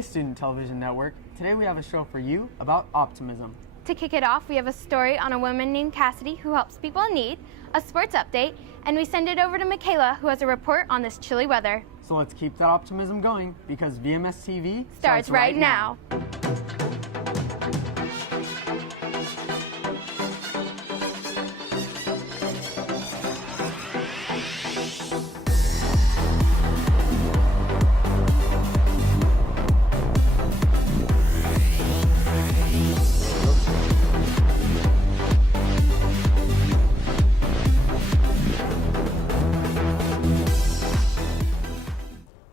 Hey Student Television Network, today we have a show for you about optimism. To kick it off, we have a story on a woman named Cassidy who helps people in need, a sports update, and we send it over to Michaela who has a report on this chilly weather. So let's keep that optimism going because VMSTV starts right now.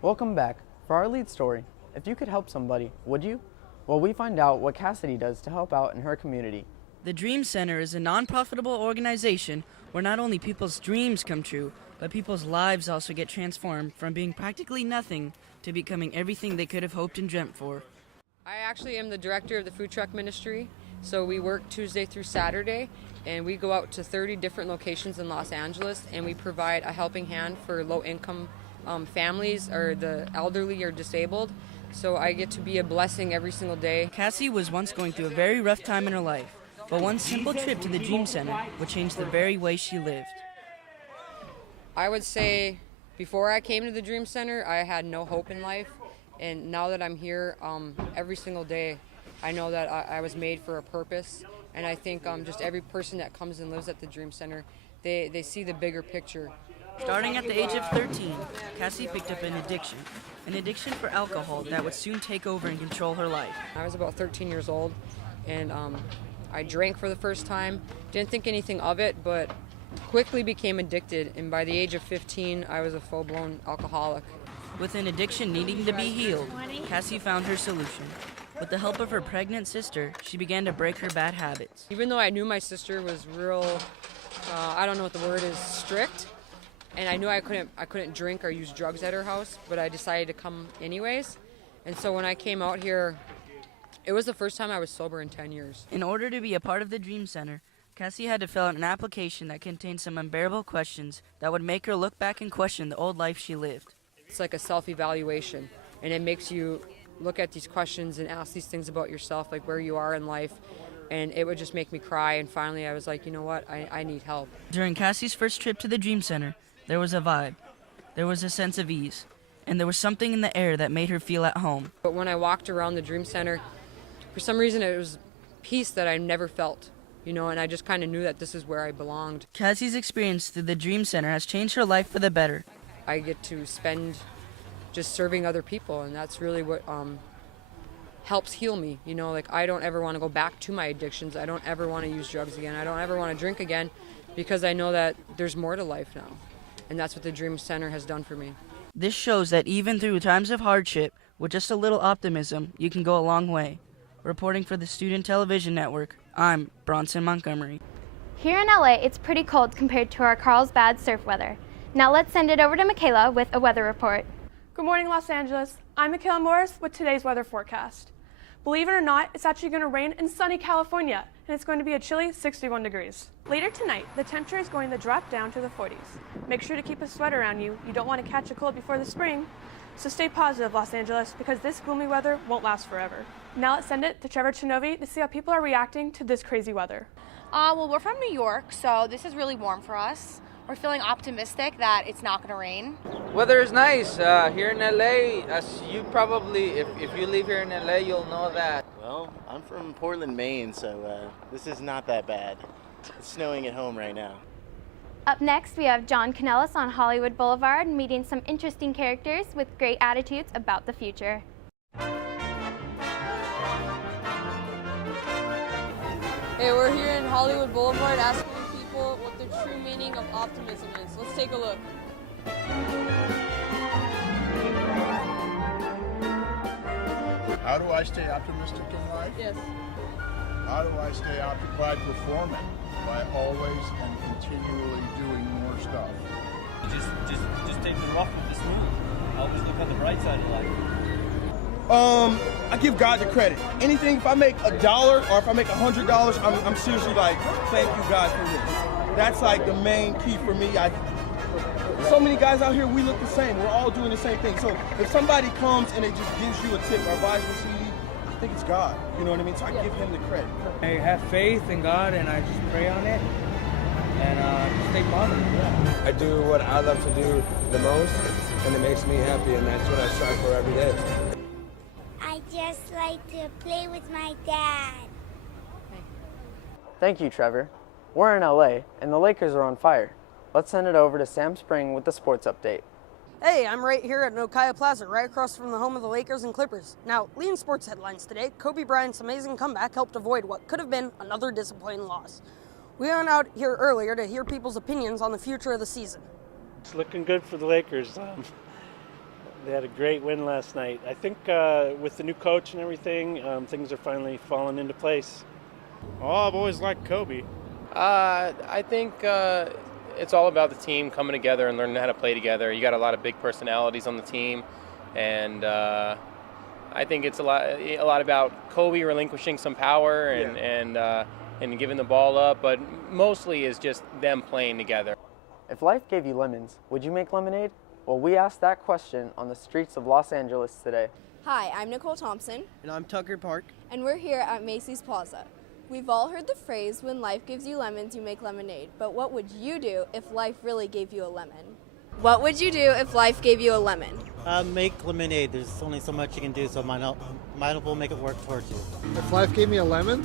Welcome back. For our lead story, if you could help somebody, would you? Well, we find out what Cassidy does to help out in her community. The Dream Center is a non-profitable organization where not only people's dreams come true, but people's lives also get transformed from being practically nothing to becoming everything they could have hoped and dreamt for. I actually am the director of the food truck ministry. So we work Tuesday through Saturday, and we go out to 30 different locations in Los Angeles, and we provide a helping hand for low-income families or the elderly or disabled. So I get to be a blessing every single day. Cassie was once going through a very rough time in her life, but one simple trip to the Dream Center would change the very way she lived. I would say before I came to the Dream Center, I had no hope in life. And now that I'm here every single day, I know that I was made for a purpose. And I think just every person that comes and lives at the Dream Center, they see the bigger picture. Starting at the age of 13, Cassie picked up an addiction for alcohol that would soon take over and control her life. I was about 13 years old, and I drank for the first time. Didn't think anything of it, but quickly became addicted, and by the age of 15, I was a full-blown alcoholic. With an addiction needing to be healed, Cassie found her solution. With the help of her pregnant sister, she began to break her bad habits. Even though I knew my sister was real, I don't know what the word is, strict, and I knew I couldn't drink or use drugs at her house, but I decided to come anyways. And so when I came out here, it was the first time I was sober in 10 years. In order to be a part of the Dream Center, Cassie had to fill out an application that contained some unbearable questions that would make her look back and question the old life she lived. It's like a self-evaluation, and it makes you look at these questions and ask these things about yourself, like where you are in life, and it would just make me cry. And finally I was like, you know what, I need help. During Cassie's first trip to the Dream Center, there was a vibe, there was a sense of ease, and there was something in the air that made her feel at home. But when I walked around the Dream Center, for some reason it was peace that I never felt, and I just kind of knew that this is where I belonged. Cassie's experience through the Dream Center has changed her life for the better. I get to spend just serving other people, and that's really what helps heal me. Like I don't ever want to go back to my addictions. I don't ever want to use drugs again. I don't ever want to drink again, because I know that there's more to life now. And that's what the Dream Center has done for me. This shows that even through times of hardship, with just a little optimism, you can go a long way. Reporting for the Student Television Network, I'm Bronson Montgomery. Here in LA, it's pretty cold compared to our Carlsbad surf weather. Now let's send it over to Michaela with a weather report. Good morning, Los Angeles. I'm Michaela Morris with today's weather forecast. Believe it or not, it's actually going to rain in sunny California, and it's going to be a chilly 61 degrees. Later tonight, the temperature is going to drop down to the 40s. Make sure to keep a sweater around you. You don't want to catch a cold before the spring. So stay positive, Los Angeles, because this gloomy weather won't last forever. Now let's send it to Trevor Chinovi to see how people are reacting to this crazy weather. Well, we're from New York, so this is really warm for us. We're feeling optimistic that it's not going to rain. Weather is nice here in LA. As you probably, if you live here in LA, you'll know that. Well, I'm from Portland, Maine, so this is not that bad. It's snowing at home right now. Up next, we have John Canellis on Hollywood Boulevard meeting some interesting characters with great attitudes about the future. Hey, we're here in Hollywood Boulevard asking people what the true meaning of optimism is. Let's take a look. How do I stay optimistic in life? Yes. How do I stay optimistic? By performing, by always and continually doing more stuff. Just take the rough with the smooth. Always look on the bright side of life. I give God the credit. Anything, if I make $1 or if I make $100, I'm seriously like, thank you, God, for this. That's like the main key for me. So many guys out here, we look the same. We're all doing the same thing. So if somebody comes and they just gives you a tip or buys your CD, I think it's God. You know what I mean? So I give him the credit. I have faith in God and I just pray on it and stay positive. Yeah. I do what I love to do the most, and it makes me happy, and that's what I strive for every day. I just like to play with my dad. Thank you, Trevor. We're in LA, and the Lakers are on fire. Let's send it over to Sam Spring with the sports update. Hey, I'm right here at Nokia Plaza, right across from the home of the Lakers and Clippers. Now, leading sports headlines today, Kobe Bryant's amazing comeback helped avoid what could have been another disappointing loss. We went out here earlier to hear people's opinions on the future of the season. It's looking good for the Lakers. They had a great win last night. I think with the new coach and everything, things are finally falling into place. Oh, I've always liked Kobe. I think it's all about the team coming together and learning how to play together. You got a lot of big personalities on the team, and I think it's a lot about Kobe relinquishing some power and giving the ball up, but mostly is just them playing together. If life gave you lemons, would you make lemonade? Well, we asked that question on the streets of Los Angeles today. Hi, I'm Nicole Thompson. And I'm Tucker Park. And we're here at Macy's Plaza. We've all heard the phrase, when life gives you lemons, you make lemonade. But what would you do if life really gave you a lemon? What would you do if life gave you a lemon? Make lemonade. There's only so much you can do, so might as well make it work towards you. If life gave me a lemon,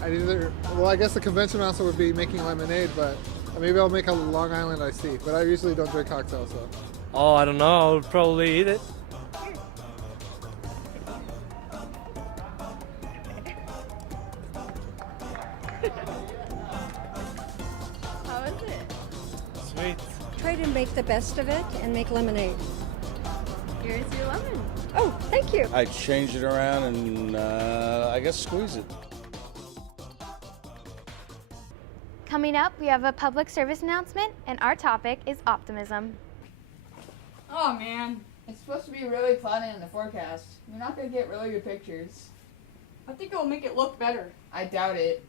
I guess the conventional answer would be making lemonade, but maybe I'll make a Long Island iced tea. But I usually don't drink cocktails, so. Oh, I don't know. I would probably eat it. How is it? Sweet. Try to make the best of it and make lemonade. Here's your lemon. Oh, thank you. I changed it around and I guess squeeze it. Coming up, we have a public service announcement, and our topic is optimism. Oh man, it's supposed to be really cloudy in the forecast. We're not going to get really good pictures. I think it'll make it look better. I doubt it.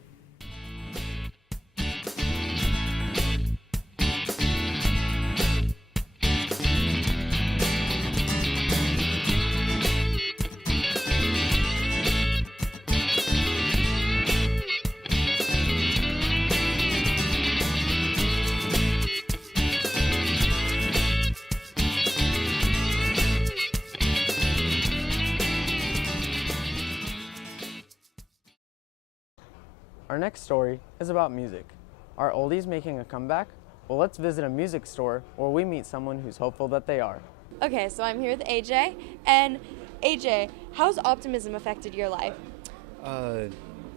Our next story is about music. Are oldies making a comeback? Well, let's visit a music store where we meet someone who's hopeful that they are. Okay, so I'm here with AJ, and AJ, how's optimism affected your life?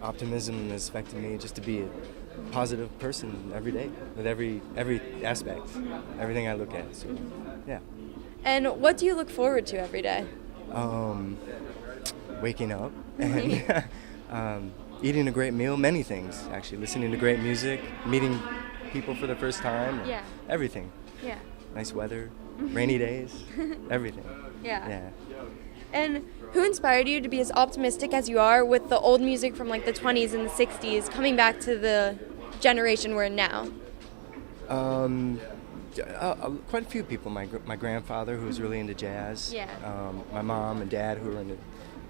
Optimism has affected me just to be a positive person every day, with every aspect, everything I look at, so yeah. And what do you look forward to every day? Waking up and eating a great meal, many things actually, listening to great music, meeting people for the first time, yeah. Everything. Yeah. Nice weather, rainy days, everything. Yeah. Yeah. And who inspired you to be as optimistic as you are with the old music from like the 20s and the 60s coming back to the generation we're in now? Quite a few people. My grandfather, who was really into jazz. Yeah. My mom and dad, who were into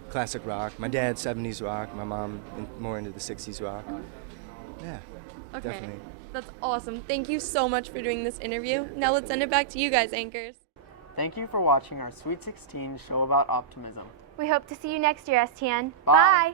classic rock. My dad, 70s rock. My mom, more into the 60s rock. Yeah, okay. Definitely. That's awesome. Thank you so much for doing this interview. Now let's send it back to you guys, anchors. Thank you for watching our Sweet 16 show about optimism. We hope to see you next year, STN. Bye. Bye.